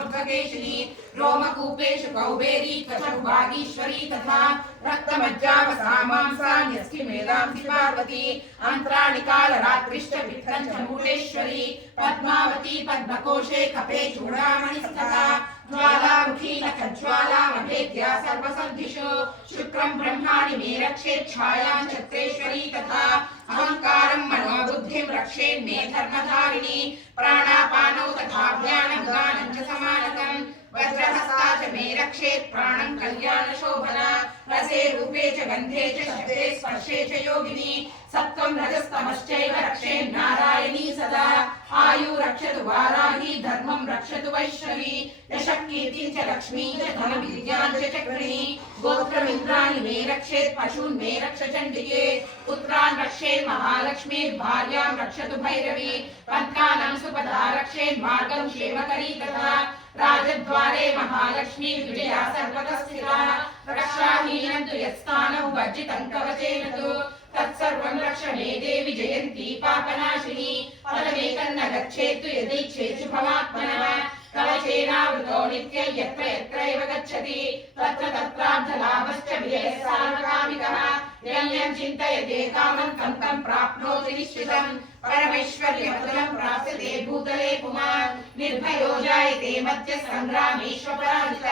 ऊर्ध्वकेशिनी रोमकूपेषु कौबेरी कचुर्वागीश्वरी तथा रक्तमज्जावसामांसान्यस्ति मेधांसि पार्वती अन्त्राणि कालरात्रिश्च वित्तं च मूलेश्वरी पद्मावती पद्मकोशे कपे चूडामणिस्तथा ज्वालामुखी नखज्वालामभेद्या सर्वसन्धिषु शुक्रं ब्रह्माणि मे रक्षेत् छायां छत्रेश्वरी तथा अहङ्कारं मनोबुद्धिं रक्षेन्मे धर्मधारिणी प्राणापानौ तथा ज्ञानमुदानं च समानकम् वज्रहस्ता च मे रक्षेत् प्राणं कल्याणशोभना रसे रूपे च गन्धे च शब्दे स्पर्शे च योगिनी सत्त्वं रजस्तमश्चैव रक्षेन्नारायणी सदा आयु रक्षतु वाराही धर्मं रक्षतु वैष्णवी यशः कीर्तिं च लक्ष्मीं च धनविद्यां च चक्रिणी गोत्रमिन्द्राणि मे रक्षेत् पशून् मे रक्ष चण्डिके पुत्रान् रक्षेत् महालक्ष्मीर् भार्यां रक्षतु भैरवी पन्थानं सुपदा रक्षेत् मार्गं क्षेमकरी तथा राजद्वारे महालक्ष्मी विजया सर्वतः स्थिता रक्षाहीनं तु यत्स्थानं वर्जितं कवचेन तु तत्सर्वं रक्ष मे देवि जयन्ती पापनाशिनी फलमेकं न गच्छेत् यदीच्छेत् शुभमात्मनः कवचेनावृतो नित्यं यत्र यत्रैव गच्छति तत्र तत्रार्धलाभश्च विजयः सार्वकामिकः यं यं चिन्तयते कामं तं तं प्राप्नोति निश्चितं परमैश्वर्यपदं प्राप्यते भूतले पुमान् निर्भयो जायते मध्यसङ्ग्रामेष्वपराजितः